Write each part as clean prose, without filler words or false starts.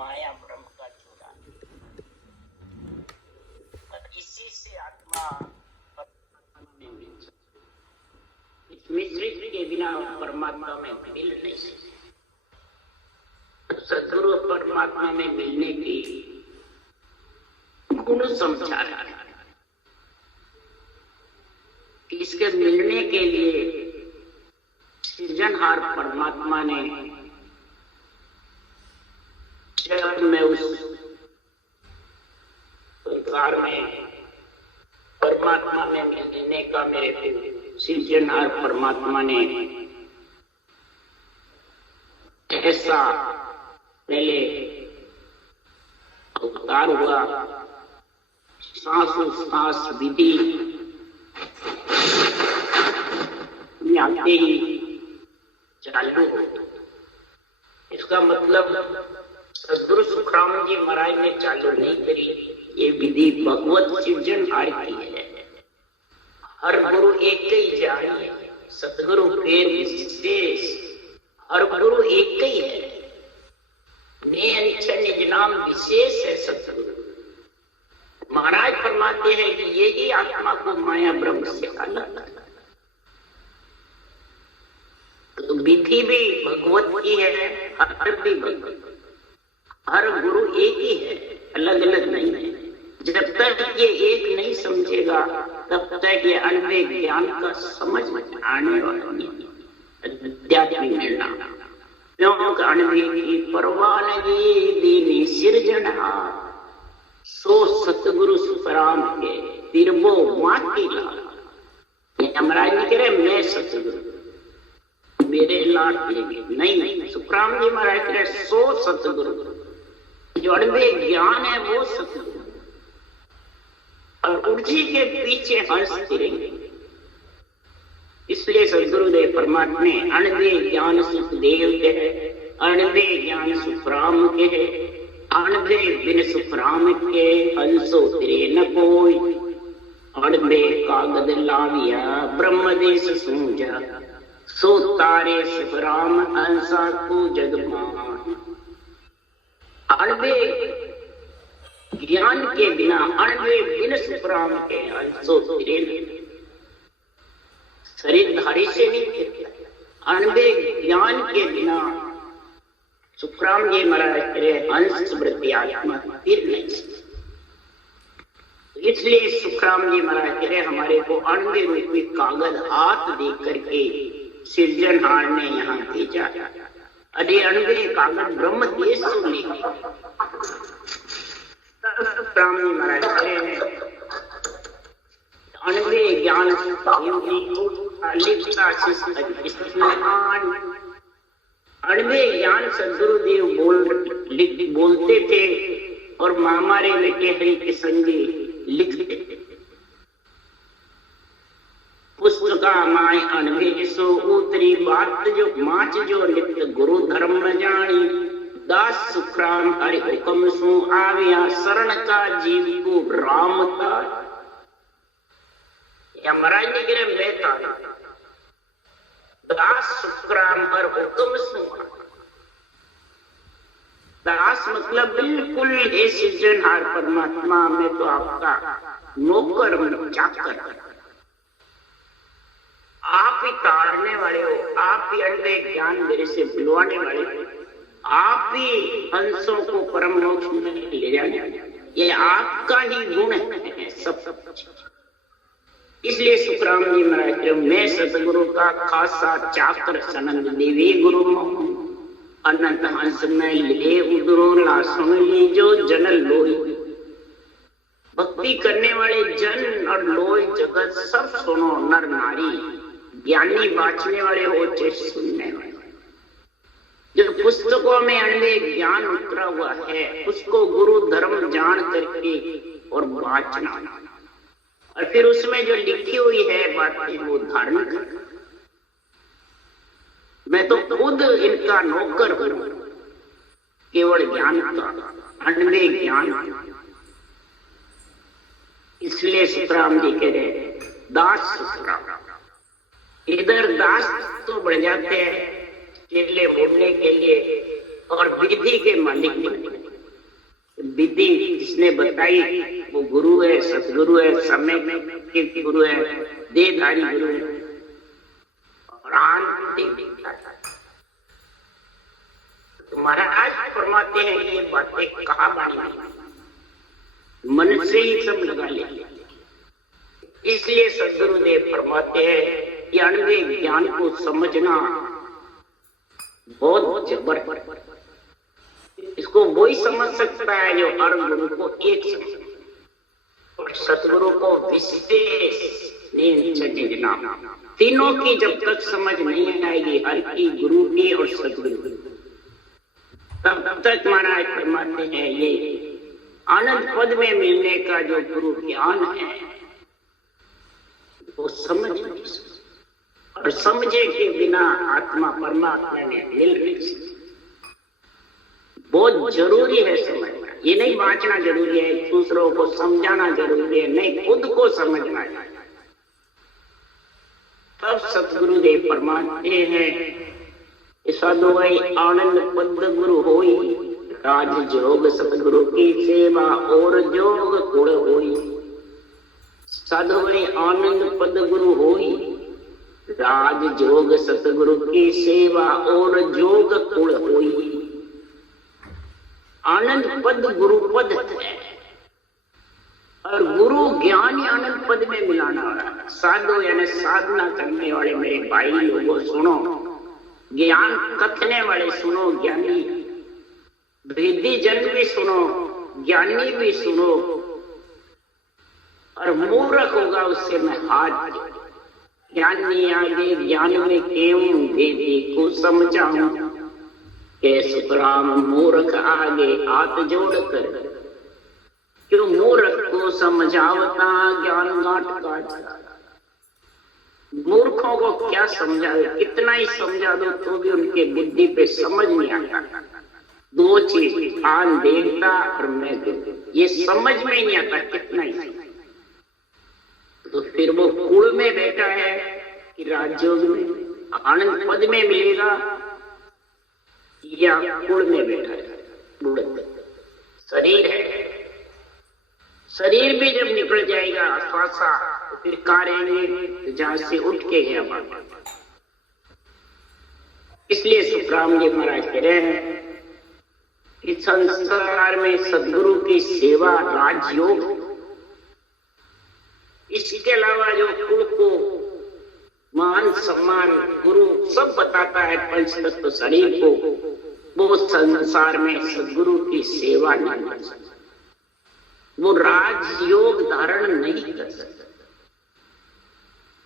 माया ब्रह्म का चूड़ा, इसी से आत्मा इस मिश्रित के बिना परमात्मा में मिल नहीं सकती। सद्गुरु परमात्मा में मिलने की गुण समझा रहा है। इसके मिलने के लिए सृजनहार परमात्मा ने जब मैं उस संसार में परमात्मा में मिलने का मेरे सृजनहार परमात्मा ने ऐसा पहले अवतार हुआ, सांस विधि आते ही चालू हो। इसका मतलब सद्गुरु सुखराम जी महाराज ने चालू नहीं करी, ये विधि भगवत सृजनहार की है। हर गुरु एक ही जानी है, सतगुरु फेर विशेष, हर गुरु एक ही है। निज नाम विशेष है सतगुरु। महाराज फरमाते हैं कि ये ही आत्मा को माया ब्रह्म से अलग है। तो विधि भी भगवत की है, हर भी भगवत, हर गुरु एक ही है, अलग अलग नहीं है। जब तक ये एक नहीं समझेगा तब तक ये अनवे ज्ञान का समझ में आने वाला नहीं। अध्यात्मिक मिलना क्योंकि अनवे की परवानगी दीनी सृजनहार, सो सतगुरु सुखराम के तिरबो माटी लाल। यमराज नहीं कह रहे मैं सतगुरु मेरे लाट लेंगे, नहीं, सुखराम जी महाराज कह रहे सो सतगुरु, जो अनवे ज्ञान है वो सतगुरु, और उर्जी के पीछे हंस फिरेंगे। इसलिए सदगुरुदेव परमात्मा ने अणवे ज्ञान सुखदेव के है, अणवे ज्ञान सुखराम के है, अणवे बिन सुखराम के हंसो तिरे न कोई, अणवे कागद लाविया ब्रह्म देश सूझा, सो तारे सुखराम हंसा को जगमान। अणवे ज्ञान के बिना, अणवे बिन सुखराम के हंसो तिरे न, शरीरधारी से नहीं गिरता। अणवे ज्ञान के बिना सुखराम जी महाराज करे हंस वृत्ति आत्मा फिर नहीं सकती। इसलिए सुखराम जी महाराज करे हमारे को अणवे रूपी कागज हाथ दे करके सृजनहार ने यहाँ भेजा। अरे अणवे कागज ब्रह्म देश से लेके सुखराम जी महाराज करे अणवे ज्ञान अणवे ज्ञान सदगुरुदेव बोलते थे और महामारे बेटे हरि किशन जी लिखते थे। पुस्तका माय अणवे सो उतरी बात जो माच जो नित्य गुरु धर्म जानी, दास सुखराम हरि हुक्म सो आविया शरण का जीव को राम था। या महाराज ने कह रहे मैं था दास सुखराम हर हुक्म सुना। दास मतलब बिल्कुल हे सृजनहार परमात्मा में तो आपका नौकर चाकर, आप ही तारने वाले हो, आप ही अणवे ज्ञान मेरे से बुलवाने वाले हो, आप ही हंसों को परम मोक्ष में ले जाने, ये आपका ही गुण है सब। इसलिए सुखराम जी महाराज मैं सतगुरु का खासा चाकर सनंद देवी गुरु अनंत हंस में ले उदरो ला सुन ली जो जन लोई। भक्ति करने वाले जन और लोई जगत सब सुनो, नर नारी ज्ञानी बांचने वाले हो चाहे सुनने वाले। जो पुस्तकों में अणवे ज्ञान उतरा हुआ है उसको गुरु धर्म जान करके और बांचना, और फिर उसमें जो लिखी हुई है बातें वो धारण कर। मैं तो खुद इनका नौकर हूं, केवल ज्ञान का, अणवे ज्ञान। इसलिए सुखराम जी कह रहे दास सुखराम। इधर दास तो बढ़ जाते हैं चेले बोलने के लिए और विधि के मालिक बनने। विधि जिसने बताई वो गुरु है, सतगुरु है, समय के गुरु है, देहधारी गुरु है, प्राण देवता। तो महाराज फरमाते हैं ये बातें कहाँ बानी, मन से ही सब लगा ले। इसलिए सदगुरुदेव फरमाते हैं कि अणुवे ज्ञान को समझना बहुत जबरदस्त। इसको वही समझ सकता है जो हर गुरु को एक समझ, और सतगुरु को विशेष समझना। तीनों की जब तक समझ नहीं आएगी, हर की, गुरु की और सतगुरु की, तब तक महाराज फरमाते हैं ये आनंद पद में मिलने का जो गुरु ज्ञान है वो समझ नहीं सकते, और समझे के बिना आत्मा परमात्मा में मिल नहीं सकती। बहुत जरूरी है समझना, ये नहीं बांटना जरूरी है, दूसरों को समझाना जरूरी है, नहीं खुद को समझना है। तब सतगुरुदेव फरमाते हैं साधु भाई आनंद पद गुरु होई, राज जोग सतगुरु की सेवा और जोग कुल होई। साधु भाई आनंद पद गुरु होई, राज जोग सतगुरु की सेवा और जोग कुल होई। आनंद पद गुरु पद है, और गुरु ज्ञान आनंद पद में मिलाना वाला। साधु यानी साधना करने वाले मेरे भाई लोगों सुनो, ज्ञान कथने वाले सुनो, ज्ञानी वेदी जन भी सुनो, ज्ञानी भी सुनो, और मूर्ख होगा उससे मैं हाथ। ज्ञानी आगे ज्ञान में क्यों वेदी को समझाऊं, के सुतराम मूर्ख आगे हाथ जोड़कर, क्यों मूर्ख को समझावता ज्ञान गांठ काट। मूर्खों को क्या समझा, कितना ही समझा दो तो भी उनके बुद्धि पे समझ नहीं आता। दो चीज, स्थान देवता और मैं देवता, ये समझ में ही नहीं आता कितना ही। तो फिर वो कुल में बैठा है कि राजयोग में आनंद पद में मिलेगा, या कुल में बैठा है। शरीर है, शरीर भी जब निकल जाएगा श्वासा, तो फिर कहाँ रहेंगे, जहां से उठ के गया बाबा। इसलिए सुखराम जी महाराज कह रहे हैं कि संसार में सदगुरु की सेवा राजयोग, इसके अलावा जो कुल को मान सम्मान गुरु सब बताता है, पंच तत्व शरीर को, वो संसार में सदगुरु की सेवा नहीं कर सकता, वो राजयोग धारण नहीं कर सकता।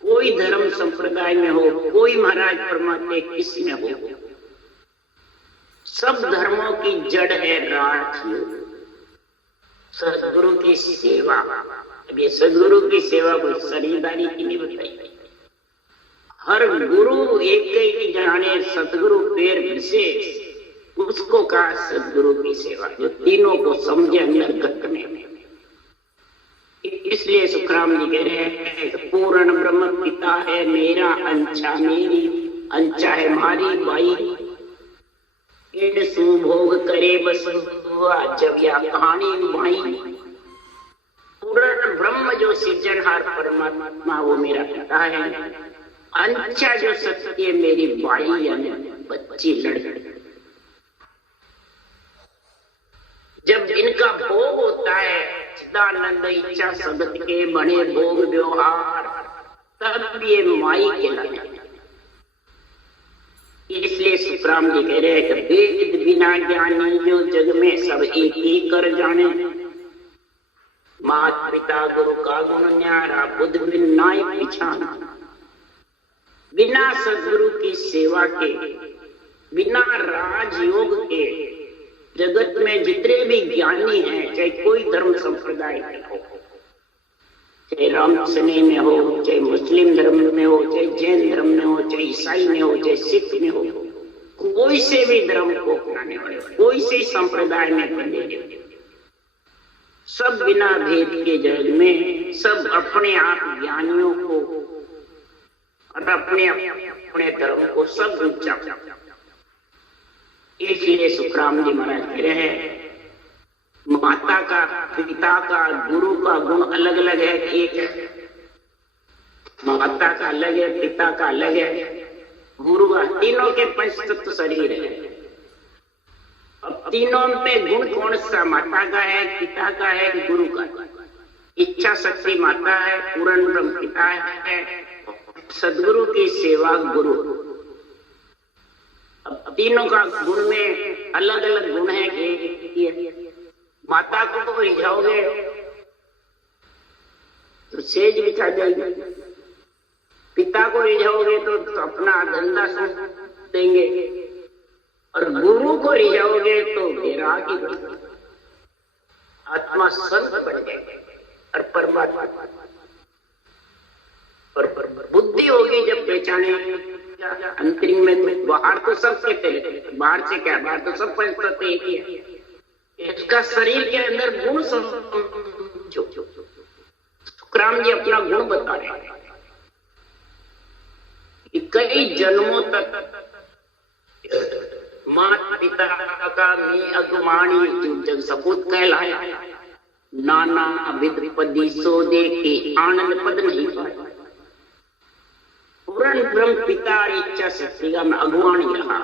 कोई धर्म संप्रदाय में हो, कोई महाराज परमात्मा किस में हो, सब धर्मों की जड़ है राजयोग, सदगुरु की सेवा। अब ये सदगुरु की सेवा कोई शरीरदारी की नहीं बताई। हर गुरु एक ही जाने, सतगुरु पेर विशेष, उसको कहा सदगुरु की सेवा, जो तीनों को समझे अंदर गत में। इसलिए सुखराम जी कह रहे हैं पूर्ण ब्रह्म पिता है मेरा, अंचा मेरी, अंचा है मारी बाई। इन सुभोग करे बस हुआ जब या कहानी माई। पूर्ण ब्रह्म जो सृजनहार परमात्मा वो मेरा पिता है, अंचा जो सत्य मेरी बाई यानी बच्ची लड़की। जब इनका भोग होता है चिदानंद इच्छा सदत के बने भोग व्यवहार, तब ये माई कहलाते। इसलिए सुखराम जी कह रहे हैं कि वेद बिना ज्ञानी जो जग में सब एक ही कर जाने। मात पिता गुरु का गुण न्यारा, बुद्ध बिन नाय पिछाना। बिना सदगुरु की सेवा के, बिना राजयोग के जगत में जितने भी ज्ञानी हैं, चाहे कोई धर्म संप्रदाय में हो, चाहे राम सने में हो, चाहे मुस्लिम धर्म में हो, चाहे जैन धर्म में हो, चाहे ईसाई में हो, चाहे सिख में हो, कोई से भी धर्म को अपनाने वाले, कोई से संप्रदाय में बने, सब बिना भेद के जग में सब अपने आप ज्ञानियों को और अपने धर्म को सब ऊंचा। इसलिए सुखराम जी महाराज कह रहे हैं माता का, पिता का, गुरु का गुण अलग अलग है। एक है माता का अलग है, पिता का अलग है, गुरु का, तीनों के पंच तत्व शरीर है। अब तीनों में गुण कौन सा? माता का है, पिता का है, गुरु का। इच्छा शक्ति माता है, पूर्ण ब्रह्म पिता है, सदगुरु की सेवा गुरु। अब तीनों का गुण में अलग अलग गुण है कि माता को रिझाओगे तो सेज बिछा देंगे, पिता को रिझाओगे तो अपना धंधा सुन देंगे, और गुरु को रिझाओगे तो वैरागी बन जाएंगे, आत्मा संत बन जाएंगे और परमात्मा। और बुद्धि होगी जब पहचाने अंतरिम में। बाहर तो सब कहते हैं, बाहर से क्या, बाहर तो सब पंचतत्व एक ही है। इसका शरीर के अंदर गुण समझो। सुखराम जी अपना गुण बता रहे हैं कि कई जन्मों तक माता पिता का मैं अगुमानी जो जग सपूत कहलाया, नाना विध पदी सो देखी आनंद पद नहीं पाया। पूर्ण ब्रह्म पिता और इच्छा शक्ति का मैं अगुवानी रहा,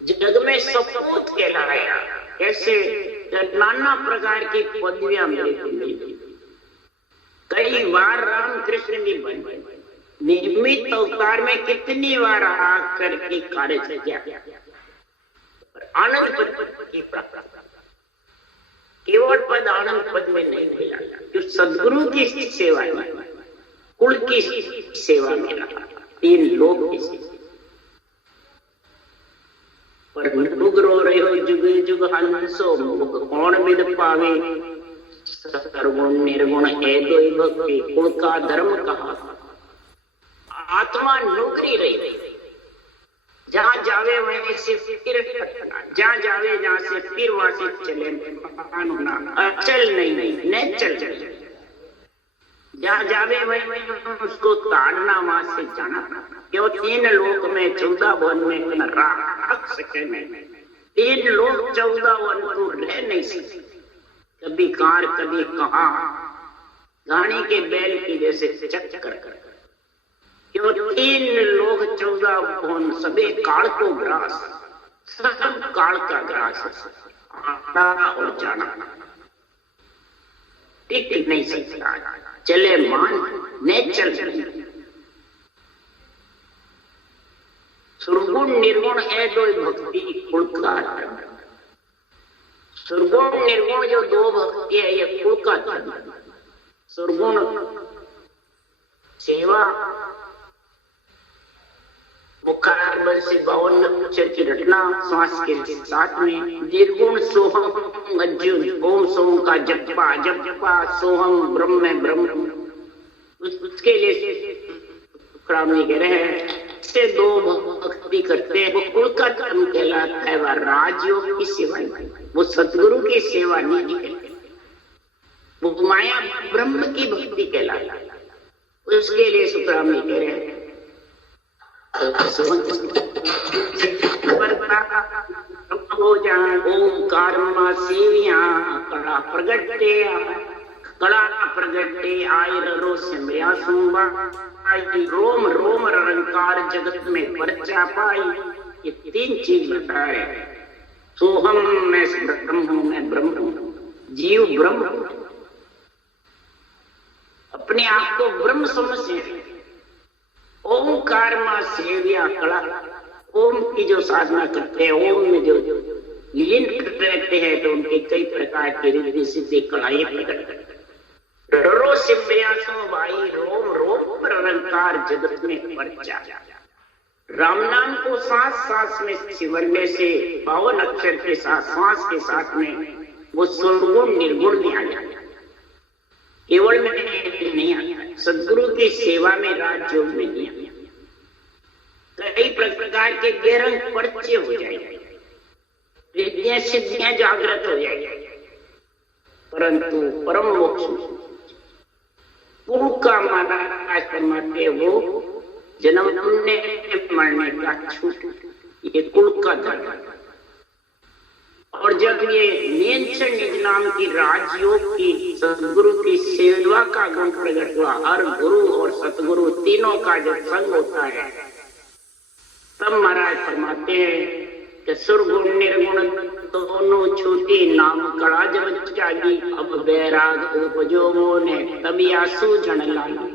जग में सपूत कहलाया। कैसे? नाना प्रकार की पदवियां मेरे को मिली। कई बार राम कृष्ण भी बने, निर्मित अवतार में कितनी बार आकर के कार्य किया, आनंद पद की प्राप्ति। केवल पद आनंद पद में नहीं मिला, जो सदगुरु की सेवा में, कुल की सेवा में रहा, तीन लोग की सेवा। पर जुग रो रहे हो जुग जुग हंसो मुख कौन विद पावे, सर्वगुण निर्गुण है दो भक्ति कुल का धर्म कहा। आत्मा नौकरी रही, जहां जावे वहीं से फिर हटना, जहां जावे जहां से फिर वहां से चले, अचल नहीं न चल। जहां जावे वहीं उसको ताड़ना, वहां से जाना। क्यों? तीन लोक में 14 वन में राक्षस में, तीन लोक 14 वन तो रह नहीं सकते। कभी कार कभी कहां, गाड़ी के बैल की जैसे चक्कर कर। क्यों? तीन लोग 14 वन सबे काल को ग्रास, सब काल का ग्रास, आना और जाना टिक नहीं सकता। चले मान न चल। सुरगुण निर्गुण है दो भक्ति कुल का धर्म। सुरगुण निर्गुण जो दो भक्ति है ये कुल का धर्म। सुरगुण सेवा मुखारबल से 52 अक्षर की रटना श्वास के साथ में। निर्गुण सोहम अर्जुन ओम सोम का जपा जपा सोहम ब्रह्म ब्रह्म। उसके लिए सुखराम जी कह रहे हैं से दो भक्ति करते हैं, वो कुल का धर्म कहलाता है। वह राजयोग की सेवा, वो सतगुरु की सेवा नहीं है, वो माया ब्रह्म की भक्ति कहलाता है। उसके लिए सुखराम जी कह रहे हैं हो जाए ओंकार मां सेविया कड़ा प्रगटे, कड़ा प्रगटे आय रो सिमरिया सुंबा, रोम रोम रंकार जगत में परचा पाई। ये तीन चीज बता रहे। सोहम मैं ब्रह्म हूं, मैं ब्रह्म हूं, जीव ब्रह्म हूं। अपने आप को ब्रह्म समझे। ओंकार मां सेविया कड़ा, ओम की जो साधना करते हैं, ओम में जो लीन रहते हैं, तो उनके कई प्रकार के रिद्धि सिद्धि कड़ाई प्रकट करते हैं। रो सिमरियासों भाई रोम रोम रंकार जगत में परचा। राम नाम को सांस सांस में सिमरने से 52 अक्षर के साथ श्वास के साथ में वो सुरगुण निर्गुण में आ जाता। केवल में नहीं आता, सदगुरु की सेवा में राजयोग में नहीं आता। कई प्रकार के बेरंग पर्चे हो जाएंगे, रिद्धियां सिद्धियां जागृत हो जाएंगी, परंतु परम मोक्ष गुरु का माना करते वो जन्मने मरने का छूट, ये कुल का धर्म। और जब ये नियंत्रण निज नाम की राजयोग की सदगुरु की सेवा का गुण प्रकट हुआ, हर गुरु और सतगुरु तीनों का जब संग होता है, तब महाराज फरमाते हैं कि सुरगुण निर्गुण दोनों छूटी, नाम कड़ा जब जागी, अब बैराग उपजो मोने, तभी आंसू झड़ लागी।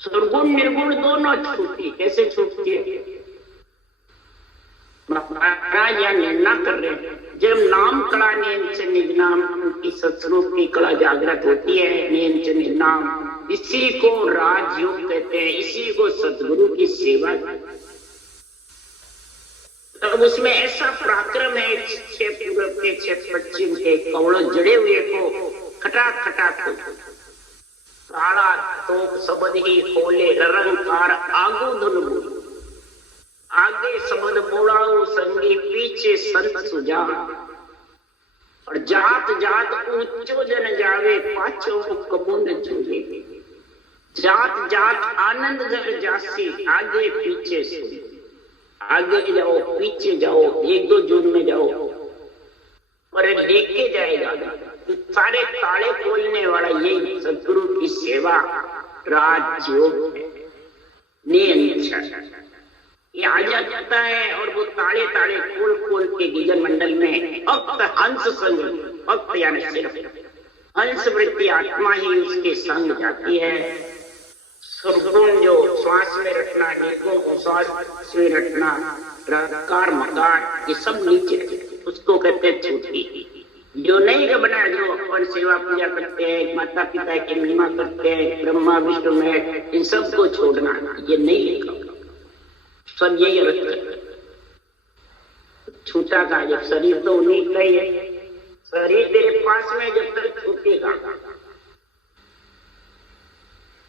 सुरगुण निर्गुण दोनों छूटी, कैसे छूटती है? महाराज यह निर्णय कर रहे हैं, जब नाम कला नियंत्रण निज नाम की सत्स्वरूप की कला जागृत होती है, नियंत्रण निज नाम, इसी को राजयोग कहते हैं, इसी को सतगुरु की सेवा। तब उसमें ऐसा पराक्रम है, 6 पूरब के 6 पश्चिम के कवड़ों जड़े हुए को खटा खटा काला तोप सबद ही खोले, रंकार आगू धुन, आगे सबद बोलाओ संगी, पीछे संत सुजा, और जात जात ऊंचो जन जावे, पाछो कबू न चूजे, जात जात आनंद घर जासी, आगे पीछे सुन, आगे जाओ पीछे जाओ, एक दो जुड़ में जाओ, पर लेके जाएगा। सारे ताले खोलने वाला यही सतगुरु की सेवा राजयोग है, नियंत्रण। ये आ जाता है और वो ताले ताले खोल खोल के गिगन मंडल में भक्त हंस संग, भक्त यानी सिर्फ हंस वृत्ति आत्मा ही उसके संग जाती है। सुरगुण जो श्वास में रखना, निर्गुण श्वास में रखना, रकार मकार, ये सब नीचे, उसको कहते हैं छूटी। जो नहीं बना, जो अपन सेवा पूजा करते हैं, माता पिता की महिमा करते हैं, ब्रह्मा विष्णु में, इन सबको छोड़ना, ये नहीं लिखा, सब यही अर्थ है। छूटा का जब शरीर तो उन्हीं का ही है, शरीर तेरे पास में जब तक छूटेगा,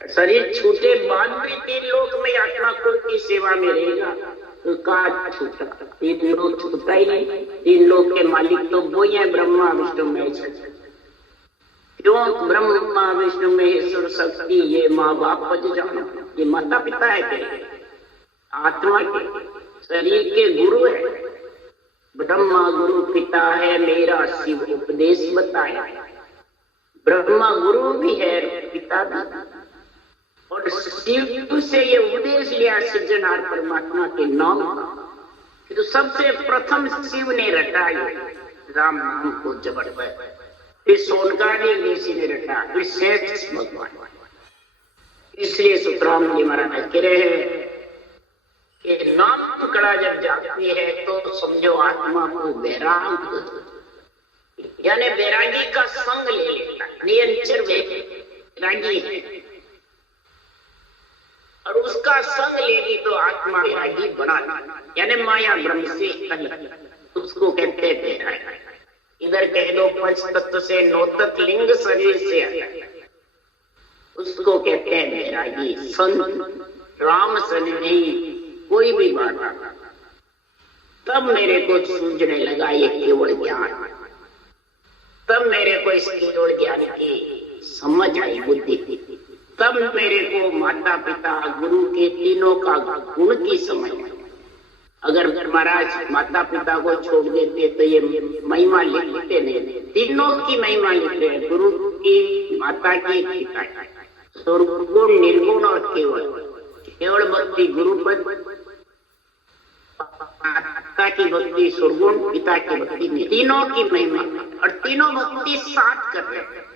शरीर छूटे बाद भी 3 लोक में आत्मा को की सेवा में रहेगा, तो का छूटा? 3 लोक छूटा ही नहीं। 3 लोक के मालिक तो वो ही है, ब्रह्मा विष्णु महेश्वर। क्यों? ब्रह्मा विष्णु महेश्वर शक्ति, ये माँ बाप को जानो, ये माता पिता है क्या? आत्मा के शरीर के गुरु है। ब्रह्मा गुरु पिता है मेरा, शिव उपदेश बताया। ब्रह्मा गुरु भी है, पिता भी, और शिव से ये उपदेश लिया सृजनहार परमात्मा के नाम का। तो सबसे प्रथम शिव ने रटा राम नाम को जबरदस्त, फिर सोनकानी ऋषि ने रटा, फिर शेष भगवान। इसलिए सुतराम जी महाराज कह रहे हैं कि नाम कड़ा जब जाती है तो समझो आत्मा को वैराग, यानी वैरागी का संग ले लेता, नियंत्रण वैरागी है, और उसका संग लेगी तो आत्मा वैरागी बना, यानी माया ब्रह्म से अलग, उसको कहते हैं। इधर कह लो पंच तत्व से, 9 तत्व लिंग शरीर से अलग, उसको कहते हैं वैरागी। संत राम सन्निधि कोई भी बात, तब मेरे को सूझने लगा ये केवल ज्ञान, तब मेरे को इस केवल ज्ञान की समझ आई, बुद्धि की, तब मेरे को माता पिता गुरु के तीनों का गुण की समझ आई। अगर महाराज माता पिता को छोड़ देते तो ये महिमा लिखते नहीं, तीनों की महिमा लिख रहे हैं, गुरु की, माता की, पिता की, सुरगुण निर्गुण और केवल भक्ति गुरुपद, माता की भक्ति सुरगुण, पिता की भक्ति, तीनों की महिमा, और तीनों भक्ति साथ कर रहे हैं।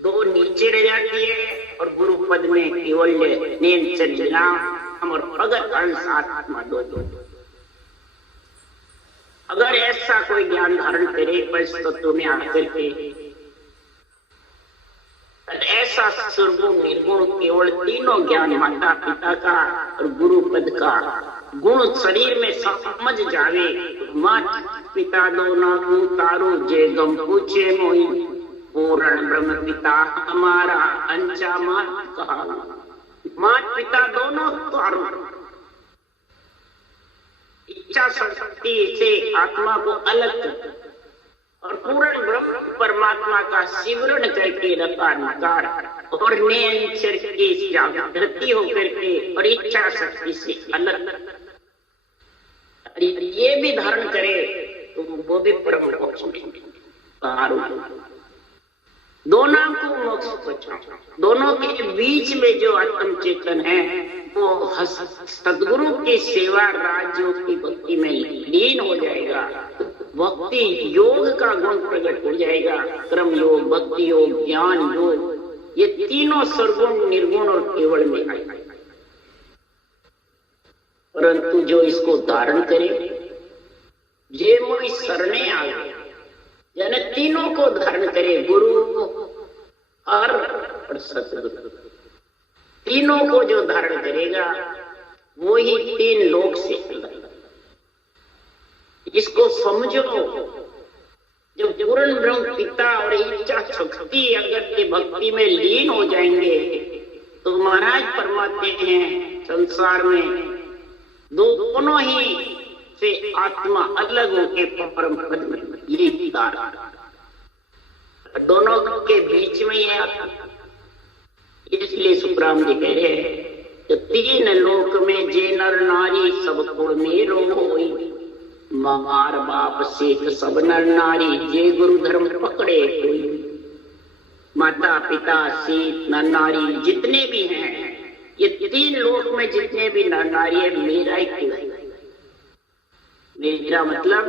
2 नीचे रह जाती है और गुरु पद में केवल नियंत्रण नाम और भगत अंश आत्मा 2। अगर ऐसा कोई ज्ञान धारण करे पंच तत्वों में आकर के, ऐसा सुरगुण निर्गुण केवल तीनों ज्ञान माता पिता का और गुरु पद का गुण शरीर में समझ जावे, माता पिता दोनों को तारो जे गम पूछे मोई, पूर्ण ब्रह्म पिता हमारा अंचा मात कहा। मात पिता दोनों तारो, इच्छा शक्ति से आत्मा को अलग कर, और पूर्ण ब्रह्म परमात्मा का सिमरण करके रखा नकार, और नियंत्रण की जागृति होकर के और इच्छा शक्ति से अलग, ये भी धारण करे तो वो भी परम मोक्ष में दोनों को मोक्ष पहुंचाओ। दोनों के बीच में जो आत्म चेतन है वो सदगुरु की सेवा राजयोग की भक्ति में लीन हो जाएगा। भक्ति योग का गुण प्रकट हो जाएगा। कर्म योग, भक्ति योग, ज्ञान योग, ये तीनों सर्वगुण, निर्गुण और केवल में आएगा। परंतु जो इसको धारण करे, जे मोई शरणे आए, यानी तीनों को धारण करे, गुरु, हर और सतगुरु, तीनों को जो धारण करेगा वो ही तीन लोक से अलग। इसको समझो, जब पूर्ण ब्रह्म पिता और इच्छा शक्ति अगर के भक्ति में लीन हो जाएंगे तो महाराज फरमाते हैं संसार में दोनों ही से आत्मा अलग होके परम पद में ये तारा, दोनों के बीच में ये आत्मा। इसलिए सुखराम जी कह रहे हैं कि तीन लोक में जे नर नारी सब कुल मेरो होई, मार बाप सेठ सब नर नारी जे गुरु धर्म पकड़े कोई। माता पिता सेठ नर नारी जितने भी हैं, ये तीन लोक में जितने भी नर नारी है मेरा ही क्यों है। मेरा मतलब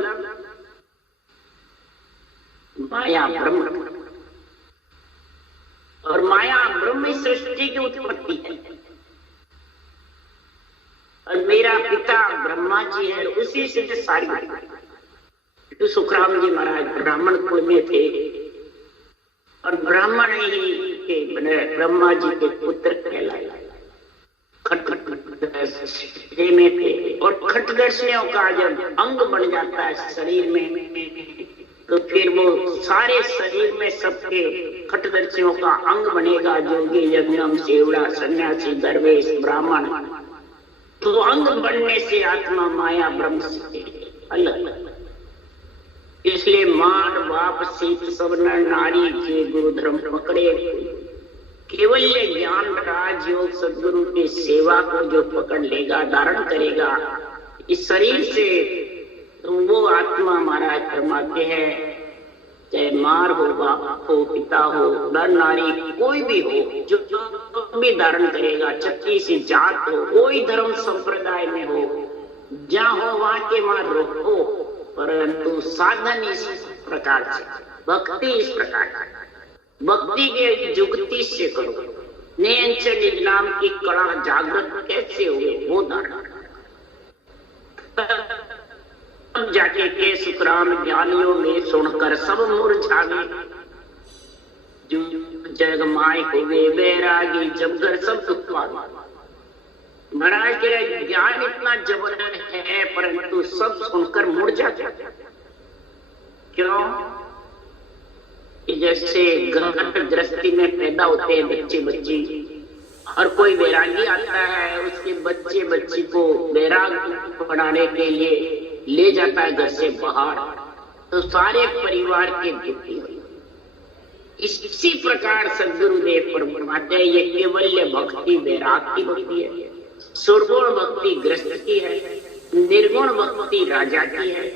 माया ब्रह्म, और माया ब्रह्म सृष्टि की उत्पत्ति है, और मेरा पिता ब्रह्मा जी है, उसी से सारी। तो सुखराम जी महाराज ब्राह्मण कुल में थे और ब्राह्मण ही के बने ब्रह्मा जी के पुत्र कहलाए। खटदर्शनी में थे, और खटदर्शनियों का जब अंग बन जाता है शरीर में तो फिर वो सारे शरीर में सबके खटदर्शियों का अंग बनेगा। जोगी, यज्ञम, सेवड़ा, सन्यासी, दरवेश, ब्राह्मण। तो अंग बनने से आत्मा माया ब्रह्म से अलग। इसलिए मार बाप सीत सब नर नारी के गुरु धर्म पकड़े। केवल ये ज्ञान राजयोग सदगुरु की सेवा को जो पकड़ लेगा, धारण करेगा इस शरीर से, तो वो आत्मा महाराज फरमाते हैं चाहे मार हो, बाप हो, पिता हो, नर नारी कोई भी हो, जो भी धारण करेगा, छत्री सी जात हो, कोई धर्म संप्रदाय में हो, जहाँ हो वहां के वहां रहो, परंतु साधन इस प्रकार से, भक्ति इस प्रकार से, भक्ति के जुगति से करो। नयनचल नाम की कला जागृत कैसे हुए वो धारण, तब जाके के सुखराम ज्ञानियों में सुनकर सब मुरझावे। जग माय हुए बैरागी जब घर सब दुख पावे। महाराज के ज्ञान इतना जबरदस्त है परंतु सब सुनकर मुरझा जाते। क्यों? जैसे गर्भ गृहस्थी में पैदा होते हैं बच्चे बच्ची, और कोई वैरागी आता है, उसके बच्चे बच्ची को वैराग बनाने के लिए ले जाता है घर से बाहर, तो सारे परिवार के दुखी हो। इसी प्रकार सदगुरुदेव फरमाते हैं ये केवल भक्ति वैराग की भक्ति है, सुरगुण भक्ति गृहस्थ की है, निर्गुण भक्ति राजा की है।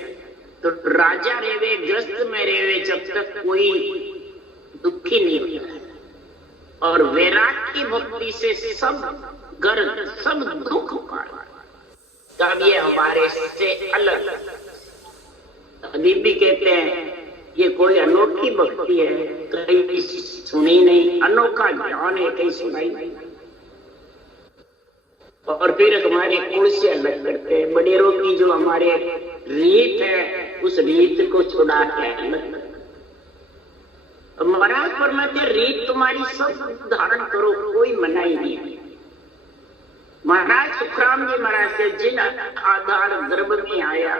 तो राजा रेवे ग्रस्त में रेवे जब तक कोई दुखी नहीं होता है, और वैराग की भक्ति से सब गर्द सब दुख पार। तब ये हमारे से अलग। अभी भी कहते हैं ये कोई अनोखी भक्ति है, कहीं सुनी नहीं, अनोखा ज्ञान है, कहीं सुनाई नहीं। और फिर हमारे कुल से अलग करते हैं। बडेरों की जो हमारे रीत है उस रीत को छुड़ा के अलग। महाराज फरमाते रीत तुम्हारी सब धारण करो, कोई मनाही नहीं है। महाराज सुखराम जी महाराज से जिन आधार गर्भ में आया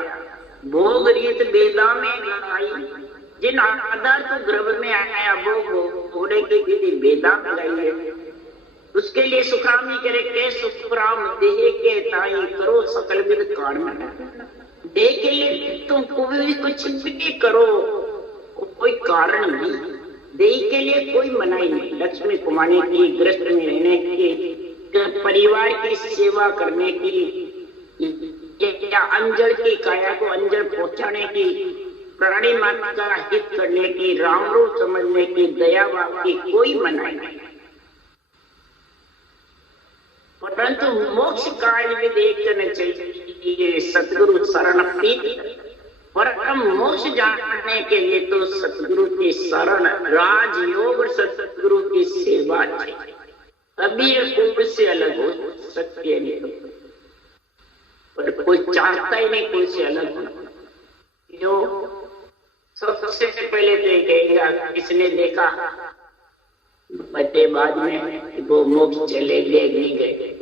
भोग रीत वेदा में गाई, जिन आधार तो गर्भ में आया वो घोड़े की विधि वेदा में गाई है। उसके लिए सुखराम जी कह रहे के सुखराम देह के ताई करो सकल विद कारण। देह के लिए तुम कोई कुछ भी करो, कोई कारण नहीं। देह के लिए कोई मनाही नहीं। लक्ष्मी कमाने की, गृहस्थ में रहने की, परिवार की सेवा करने की, या अंजड़ की काया को अंजड़ पहुंचाने की, प्राणी मात्र का हित करने की, राम रूप समझने की, दया भाव की कोई मनाही नहीं। परंतु मोक्ष काल में देखना चाहिए सतगुरु शरण प्रीत। परम मोक्ष जानने के लिए तो सतगुरु की शरण, राजयोग सतगुरु की सेवा चाहिए, तभी ये कुंभ से अलग हो सकती है। नहीं पर कोई चाहता ही नहीं कोई से अलग होना। जो सबसे पहले देखेगा किसने देखा, बटे बाद में वो मोक्ष चले गए नहीं गए,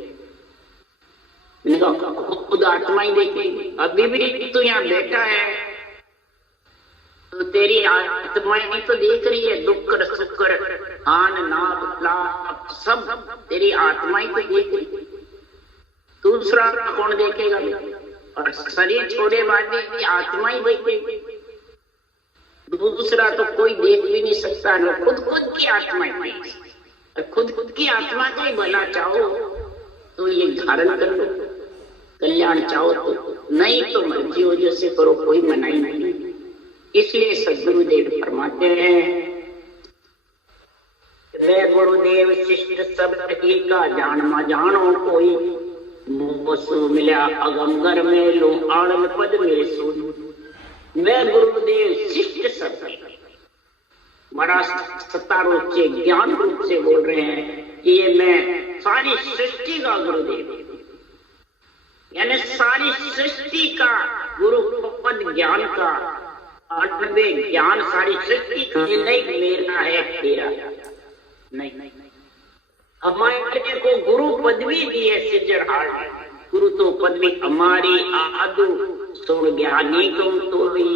खुद आत्मा ही देखेगी। अभी भी तू यहाँ बैठा है तो तेरी आत्मा ही तो देख रही है, दुख सुख आन नाद लाभ सब तेरी आत्मा ही तो देख रही है, दूसरा कौन देखेगा? और शरीर छोड़े बाद भी आत्मा ही देखेगी, दूसरा तो कोई देख भी नहीं सकता। न खुद की आत्मा है, खुद की आत्मा का ही भला चाहो तो ये धारण कर लो, कल्याण चाहो तो, नहीं तो मर्जी हो जैसे करो, कोई मनाही नहीं। इसलिए सदगुरुदेव फरमाते हैं, वे गुरुदेव शिष्ट सब का जान जानो कोई, मोसु मिला अगमगर में लो आनंद पद में सुन। वे गुरुदेव शिष्ट सब बड़ा सत्ता रूप से, ज्ञान रूप से बोल रहे हैं कि ये मैं सारी सृष्टि का गुरुदेव, यानी सारी सृष्टि का गुरु पद ज्ञान का अनबे ज्ञान, सारी सृष्टि का नहीं मेरा है तेरा नहीं। हमारे को गुरु पदवी दी है सिरजनहार, गुरु तो पदवी हमारी आदु सुन ज्ञानी तुम तो भी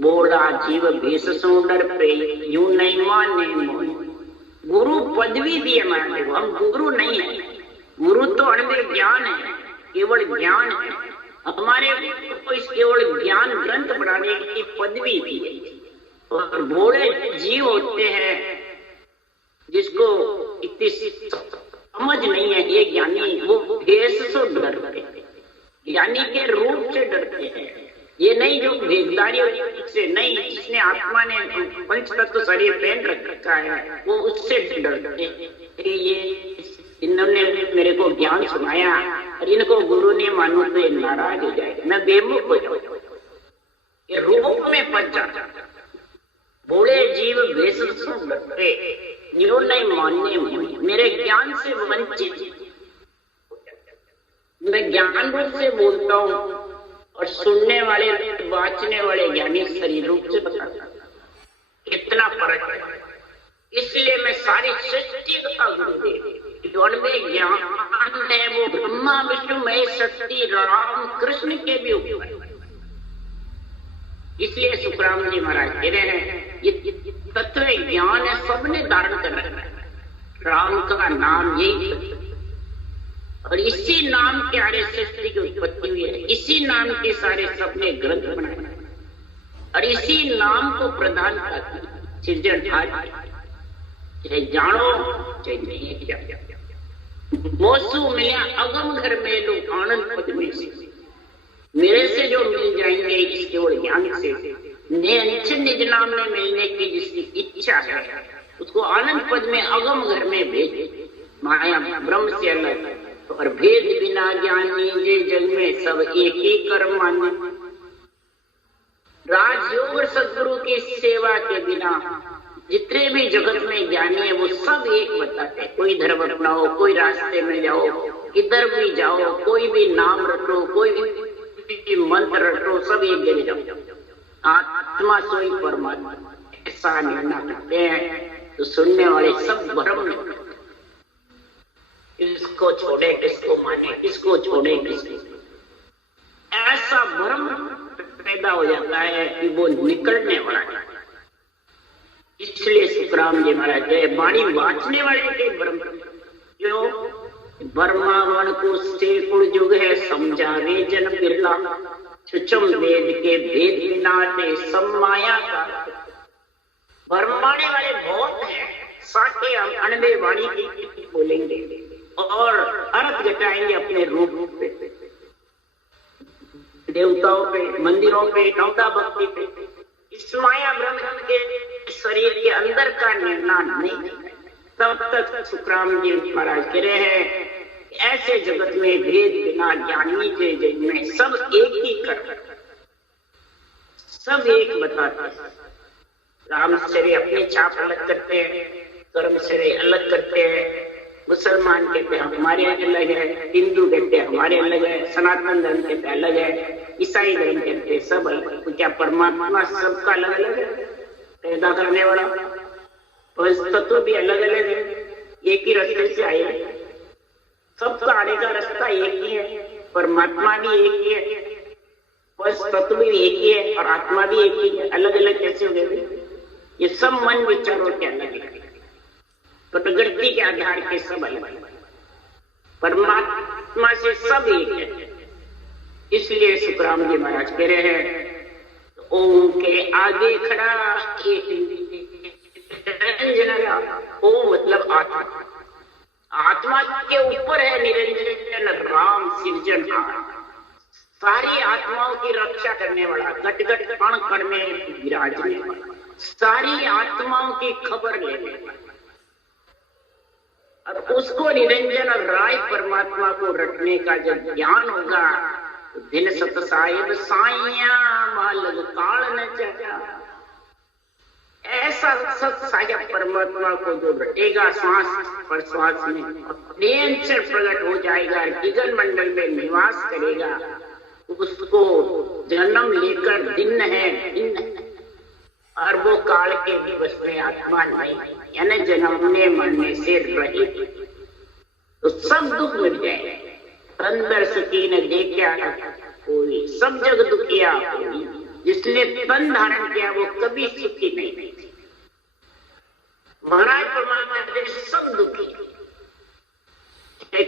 बोला जीव भेष सो डर पे यूं नहीं माने मोन। गुरु पदवी दी हमारे को, हम गुरु नहीं है, गुरु तो अनबे ज्ञान है, केवल ज्ञान है। हमारे को इस केवल ज्ञान ग्रंथ बढ़ाने की पदवी दी है। और भोले जीव होते हैं जिसको इतनी समझ नहीं है, ये ज्ञानी वो भेष से डरते हैं, ज्ञानी के रूप से डरते हैं। ये नहीं जो भेददारी से नहीं, जिसने आत्मा ने पंच तत्व शरीर पहन रखा है वो उससे डरते हैं। ये इन्होंने मेरे को ज्ञान सुनाया और इनको गुरु ने मानो तो ये नाराज हो जाएगा, मैं बेमुख हो जाऊंगा, ये रूप में पच जाता। भोले जीव भेष से डरते, जो नहीं मानने मेरे ज्ञान से वंचित। मैं ज्ञान रूप से बोलता हूँ और सुनने वाले वाचने वाले ज्ञानी शरीर रूप से बताता, कितना फर्क है। इसलिए मैं सारी सृष्टि का गुरुदेव, में ज्ञान है वो ब्रह्मा विष्णु महेश शक्ति राम कृष्ण के भी ऊपर। इसलिए सुखराम जी महाराज कह रहे हैं ये तत्व ज्ञान है, सबने धारण कर रखा है। राम का नाम यही और इसी नाम के सारे सृष्टि की उत्पत्ति हुई है, इसी नाम के सारे सबने ग्रंथ बनाए और इसी नाम को प्रदान करती सिरजनहार, चाहे जानो चाहे नहीं क्या। मोसु मिला अगम घर में लोग आनंद पद में से, मेरे से जो मिल जाएंगे इस केवल ज्ञान से, निज नाम में मिलने की जिसकी इच्छा है उसको आनंद पद में अगम घर में भेज। माया ब्रह्म से अलग और भेद बिना ज्ञानी जे जग में सब एक ही कर्म माने। राजयोग और सदगुरु की सेवा के बिना जितने भी जगत में ज्ञानी है वो सब एक बताते हैं। कोई धर्म अपनाओ, कोई रास्ते में जाओ, किधर भी जाओ, कोई भी नाम रटो, कोई भी मंत्र रटो, सब एक जगह जाओ, आत्मा सोई परमात्मा, ऐसा निर्णय करते हैं। तो सुनने वाले सब भ्रम में, किसको छोड़े किसको माने, किसको छोड़े किसको, ऐसा भ्रम पैदा हो जाता है कि वो निकलने वाला है। इसलिए सुखराम जी महाराज वाणी वाचने वाले के ब्रह्म जो ब्रह्मावण को शेकुड़ युग है समझावे जन बिरला, सुचम वेद के भेद बिनाते सब माया का। ब्रह्माने वाले बहुत हैं, साके हम अनबे वाणी की बोलेंगे और अर्थ घटाएंगे अपने रूप पे, देवताओं पे, मंदिरों पे, नौता भक्ति पे, इस माया भ्रम के शरीर के अंदर का निर्णय नहीं, तब तक सुखराम जी महाराज कह रहे हैं ऐसे जगत में भेद बिना ज्ञानी के जिनमें सब एक ही कर, सब एक बताते हैं। रामचर्य अपनी छाप अलग करते हैं, कर्मचर्य अलग करते हैं। मुसलमान कहते हैं हमारे अलग है, हिंदू कहते हैं हमारे अलग है, सनातन धर्म कहते हैं अलग है, ईसाई धर्म कहते हैं सब अलग। तो क्या परमात्मा सबका अलग अलग है पैदा करने वाला? तत्व भी अलग अलग है, एक ही रास्ते से आए हैं, सबका आने का रास्ता एक ही है, परमात्मा भी एक ही है, तत्व भी एक ही है और आत्मा भी एक ही है। अलग अलग कैसे हो गए? ये सब मन विचारों के अलग अलग, प्रकृति के आधार के सब अलग, परमात्मा से सब एक है। इसलिए सुखराम जी महाराज कह रहे हैं ओम के आगे खड़ा एक निरंजन। ओम मतलब आत्मा, आत्मा के ऊपर है निरंजन राम सिरजनहार, सारी आत्माओं की रक्षा करने वाला, घट घट कण कण में विराजने वाला, सारी आत्माओं की खबर लेने वाला। और उसको निरंजन और राय परमात्मा को रटने का जब ज्ञान होगा तो दिन सत साहिब साइया मालग काल न चला। ऐसा सत साहिब परमात्मा को जो रटेगा श्वास पर श्वास में, निरंतर प्रकट हो जाएगा, दिगन मंडल में निवास करेगा, उसको जन्म लेकर दिन है दिन है, और वो काल के दिवस में आत्मा नहीं, यानी जन्मने मरने से रहित, तो सब दुख मिट जाए। अंदर सुखी न देखा कोई, सब जग दुखिया कोई, जिसने तन धारण किया वो कभी सुखी नहीं। महाराज परमात्मा सब दुखी,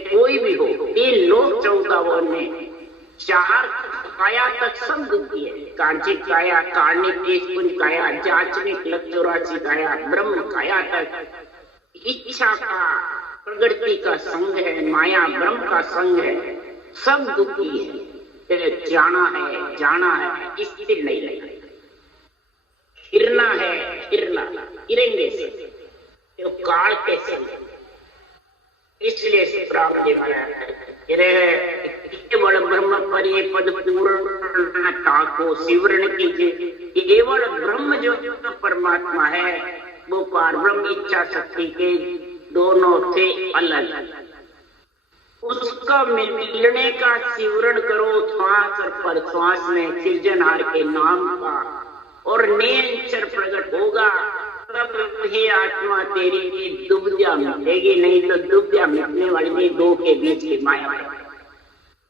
कोई भी हो, 3 लोक 14 में 4 काया तक सब दुखी है। कार्जिक काया, कार्णिक पुंज काया, जाचनिक लग 84 काया, ब्रह्म काया तक इच्छा का प्रकृति का संग है, माया ब्रह्म का संग है, सब दुखी है। जाना है स्थिर नहीं है, हिरना है हिरना हिरेंगे से तो काल कैसे। इसलिए सुखराम जी महाराज केवल ब्रह्म परे पद पूर्णता को सिवरण कीजिए। केवल ब्रह्म जो परमात्मा है वो पार ब्रह्म इच्छा शक्ति के दोनों थे अलग, उसका मिलने का सिवरण करो श्वास और परश्वास में सृजनहार के नाम का, और निरंतर प्रकट होगा तब ही आत्मा तेरी दुविधा मिटेगी। नहीं तो दुविधा मिटने वाली 2 के बीच की माया,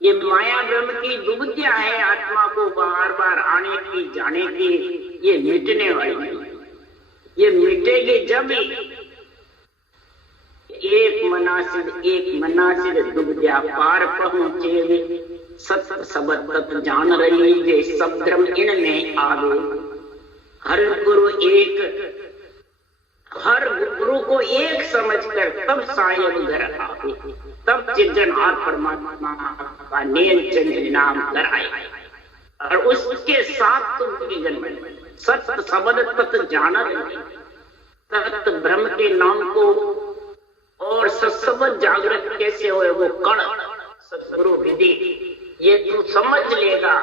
ये माया ब्रह्म की दुविधा है, आत्मा को बार बार आने की जाने की, ये मिटने वाली नहीं, ये मिटेगी जब एक मनासिद दुविधा पार पहुंचे। सत सबद तत् जान रही जे सब धर्म इनमें आवे। हर गुरु को एक समझकर तब सायब घर आवे, तब सृजनहार परमात्मा का निरंजन नाम घर आए, और उसके साथ तुम जन्म सत सबद तत् जान रही, तत् ब्रह्म के नाम को और सत्सबद जागृत कैसे हो वो कण सदगुरु विधि, ये तू समझ लेगा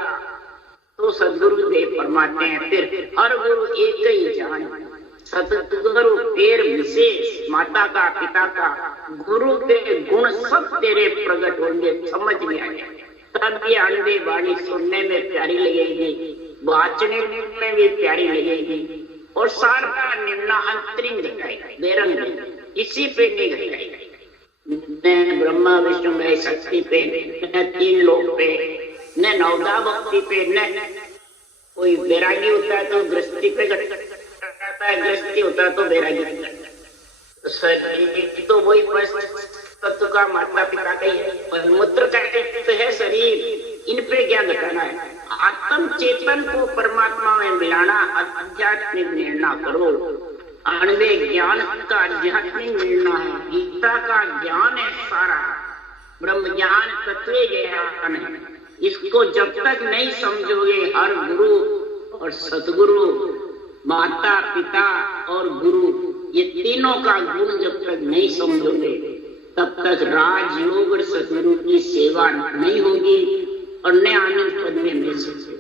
तो सदगुरु देव परमात्मा है। फिर हर गुरु एक ही जान, सतगुरु पेर विशेष, माता का पिता का गुरु के गुण सब तेरे प्रकट होंगे, समझ में आएगा। तब ये अंधे वाणी सुनने में प्यारी लगेगी, वाचने में भी प्यारी लगेगी, और सारा निर्णय अंतरिंग दिखाएगा, बेरंग इसी पे नहीं घटाएगा। न ब्रह्मा विष्णु में शक्ति पे, न 3 लोक पे, न नवदा भक्ति पे, न कोई बैरागी होता है तो गृहस्थी पे घटाता है, गृहस्थी होता है तो बैरागी तो वही तत्व का माता पिता का ही है। मूत्र का तो है शरीर, इन पे क्या घटाना है? आत्म चेतन को परमात्मा में मिलाना, आध्यात्मिक निर्णय करो। अणवे ज्ञान का आध्यात्मिक मिलना है, गीता का ज्ञान है सारा, ब्रह्म ज्ञान तत्व ज्ञान है। इसको जब तक नहीं समझोगे, हर गुरु और सतगुरु माता पिता और गुरु, ये तीनों का गुण जब तक नहीं समझोगे तब तक राजयोग और सदगुरु की सेवा नहीं होगी और न आनंद पद में मिल सकते।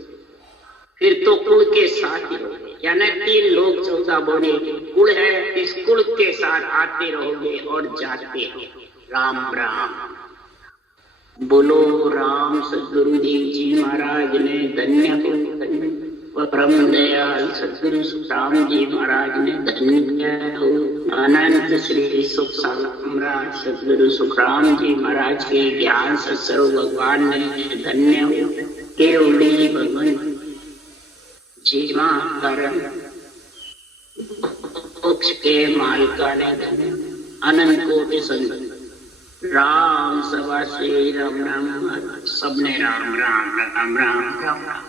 फिर तो कुल के साथ ही रहोगे, यानी 3 लोग 14 बोले कुल है, इस कुल के साथ आते रहोगे और जाते रहोगे। राम राम बोलो। राम सदगुरु देव जी महाराज ने धन्य हो, परम दयाल सदगुरु सुखराम जी महाराज ने धन्य हो। अनंत श्री सुख सम्राट सदगुरु सुखराम जी महाराज के ज्ञान सत्सर्व भगवान ने धन्य हो। केवली भगवान जीवा करम मोक्ष के मालिका ने धन्य। अनंत कोटि संत राम सभा श्री राम राम, सबने राम राम राम राम राम राम।